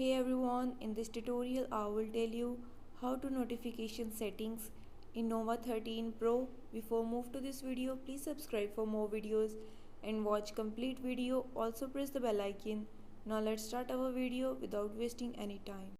Hey everyone, in this tutorial I will tell you how to notification settings in Nova 13 Pro. Before move to this video, please subscribe for more videos and watch complete video. Also press the bell icon. Now let's start our video without wasting any time.